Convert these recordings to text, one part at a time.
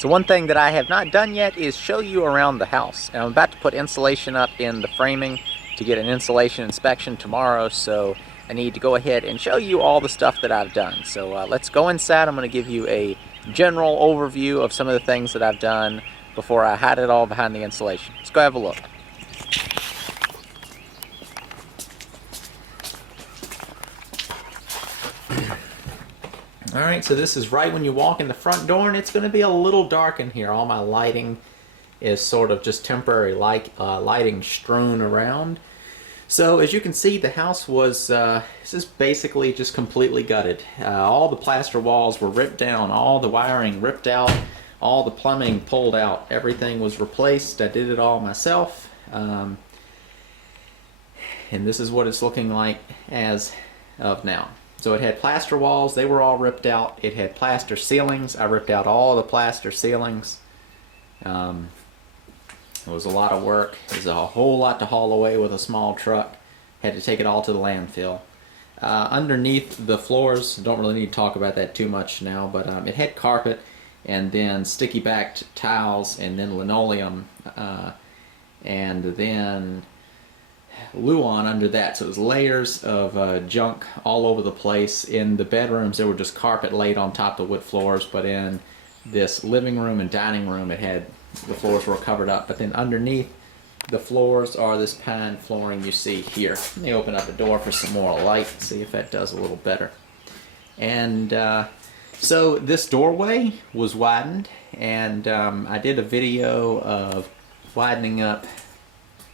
So one thing that I have not done yet is show you around the house. And I'm about to put insulation up in the framing to get an insulation inspection tomorrow, so I need to go ahead and show you all the stuff that I've done. So let's go inside. I'm going to give you a general overview of some of the things that I've done before I hide it all behind the insulation. Let's go have a look. Alright, so this is right when you walk in the front door, and it's going to be a little dark in here. All my lighting is sort of just temporary lighting strewn around. So as you can see, the house was this is basically just completely gutted. All the plaster walls were ripped down, all the wiring ripped out, all the plumbing pulled out. Everything was replaced. I did it all myself. And this is what it's looking like as of now. So it had plaster walls, they were all ripped out. It had plaster ceilings. I ripped out all the plaster ceilings. It was a lot of work. It was a whole lot to haul away with a small truck. Had to take it all to the landfill. Underneath the floors, don't really need to talk about that too much now, but it had carpet and then sticky backed tiles and then linoleum and then Luan under that. So it was layers of junk all over the place. In the bedrooms there were just carpet laid on top of the wood floors, but in this living room and dining room the floors were covered up. But then underneath the floors are this pine flooring you see here. Let me open up the door for some more light, see if that does a little better. And so this doorway was widened, and I did a video of widening up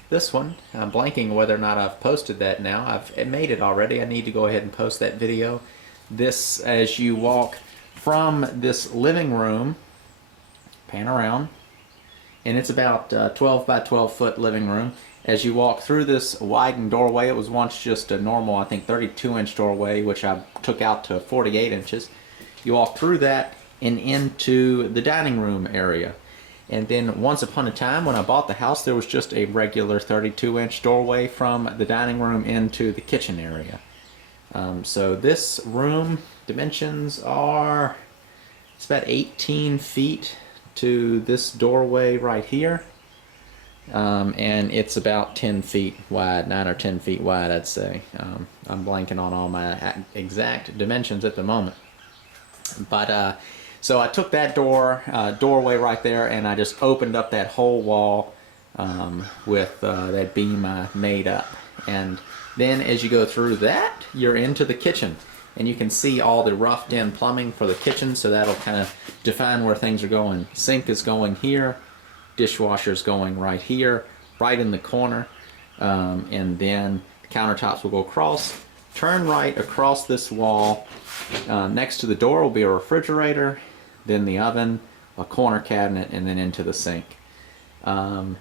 this one. I'm blanking whether or not I've posted that now. I've made it already. I need to go ahead and post that video. This, as you walk from this living room, pan around, and it's about 12 by 12 foot living room. As you walk through this widened doorway, it was once just a normal, I think 32-inch doorway, which I took out to 48 inches. You walk through that and into the dining room area. And then once upon a time when I bought the house, there was just a regular 32-inch doorway from the dining room into the kitchen area. So this room dimensions are, it's about 18 feet to this doorway right here. And it's about 10 feet wide, 9 or 10 feet wide, I'd say. I'm blanking on all my exact dimensions at the moment. But so I took that doorway right there, and I just opened up that whole wall with that beam I made up. And then as you go through that, you're into the kitchen. And you can see all the roughed in plumbing for the kitchen, so that'll kind of define where things are going. Sink is going here, dishwasher's going right here, right in the corner. And then the countertops will go across. Turn right across this wall. Next to the door will be a refrigerator, then the oven, a corner cabinet, and then into the sink. And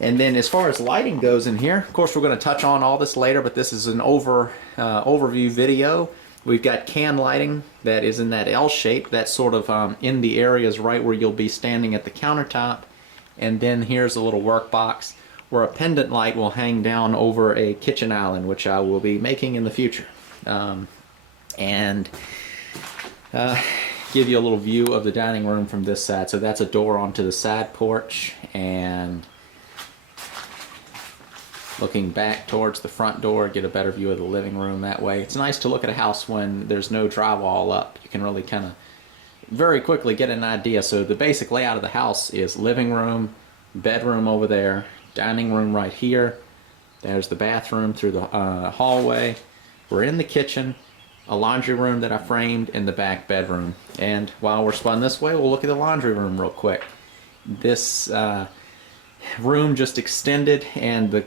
then as far as lighting goes in here, of course we're going to touch on all this later, but this is an overview video. We've got can lighting that is in that L shape. That's sort of in the areas right where you'll be standing at the countertop. And then here's a little work box where a pendant light will hang down over a kitchen island, which I will be making in the future. And give you a little view of the dining room from this side. So that's a door onto the side porch, and looking back towards the front door, get a better view of the living room that way. It's nice to look at a house when there's no drywall up. You can really kind of very quickly get an idea. So the basic layout of the house is living room, bedroom over there, dining room right here. There's the bathroom through the hallway. We're in the kitchen, a laundry room that I framed in the back bedroom. And while we're spun this way, we'll look at the laundry room real quick. This room just extended, and the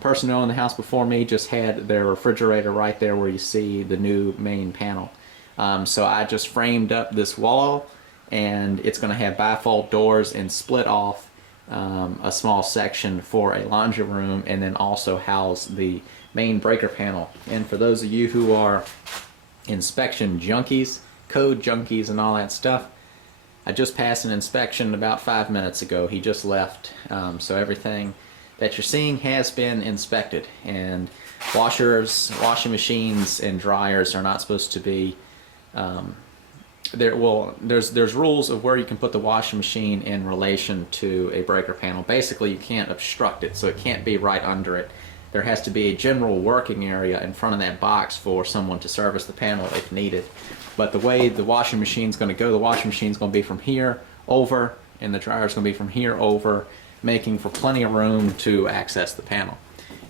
person who owned the house before me just had their refrigerator right there where you see the new main panel. So I just framed up this wall, and it's going to have bifold doors and split off a small section for a laundry room, and then also house the main breaker panel. And for those of you who are inspection junkies, code junkies and all that stuff, I just passed an inspection about 5 minutes ago. He just left. So everything that you're seeing has been inspected, and washers, washing machines, and dryers are not supposed to be there's rules of where you can put the washing machine in relation to a breaker panel. Basically, you can't obstruct it, so it can't be right under it. There has to be a general working area in front of that box for someone to service the panel if needed. But the way the washing machine's going to go, the washing machine's going to be from here over, and the dryer's going to be from here over, making for plenty of room to access the panel.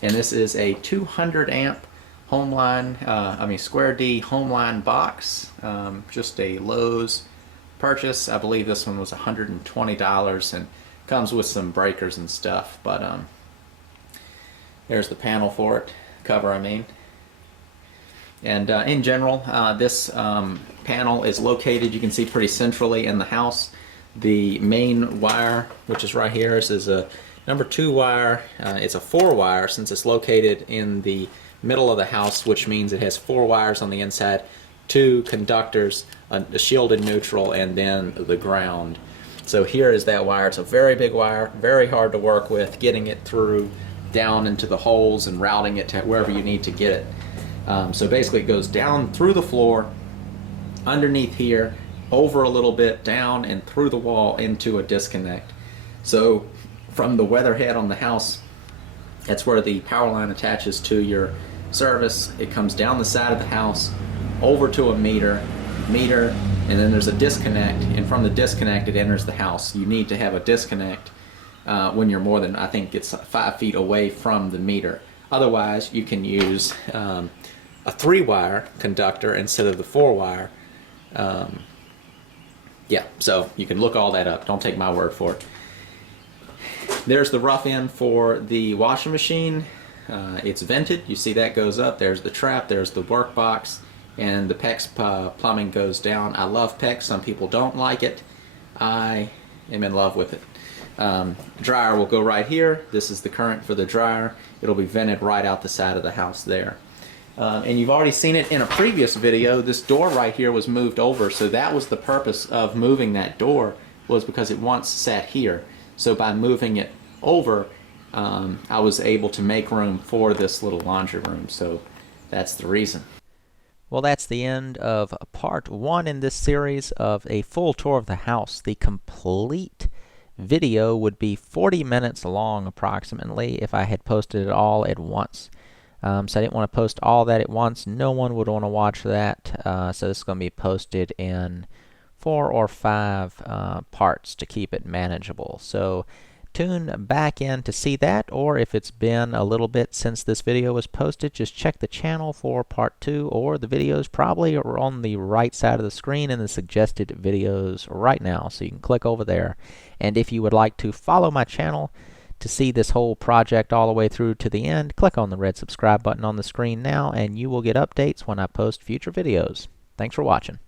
And this is a 200 amp Square D Homeline box, just a Lowe's purchase. I believe this one was $120 and comes with some breakers and stuff. But there's the panel for it, cover I mean. And in general, this panel is located, you can see, pretty centrally in the house. The main wire, which is right here, is a number 2 wire. It's a 4 wire since it's located in the middle of the house, which means it has 4 wires on the inside, 2 conductors, a shielded neutral, and then the ground. So here is that wire. It's a very big wire, very hard to work with, getting it through down into the holes and routing it to wherever you need to get it. So basically it goes down through the floor, underneath here, over a little bit, down and through the wall into a disconnect. So from the weatherhead on the house, that's where the power line attaches to your service. It comes down the side of the house, over to a meter, and then there's a disconnect, and from the disconnect it enters the house. You need to have a disconnect when you're more than, I think it's 5 feet away from the meter. Otherwise, you can use a 3 wire conductor instead of the 4 wire. Yeah, so you can look all that up. Don't take my word for it. There's the rough end for the washing machine. It's vented. You see that goes up. There's the trap. There's the work box. And the PEX plumbing goes down. I love PEX. Some people don't like it. I am in love with it. Dryer will go right here. This is the current for the dryer. It'll be vented right out the side of the house there. And you've already seen it in a previous video. This door right here was moved over, so that was the purpose of moving that door, was because it once sat here. So by moving it over, I was able to make room for this little laundry room, so that's the reason. Well, that's the end of part 1 in this series of a full tour of the house. The complete video would be 40 minutes long approximately if I had posted it all at once. So I didn't want to post all that at once. No one would want to watch that. So this is going to be posted in 4 or 5 parts to keep it manageable. So tune back in to see that, or if it's been a little bit since this video was posted, just check the channel for part 2, or the videos probably are on the right side of the screen in the suggested videos right now, so you can click over there. And if you would like to follow my channel to see this whole project all the way through to the end, click on the red subscribe button on the screen now, and you will get updates when I post future videos. Thanks for watching.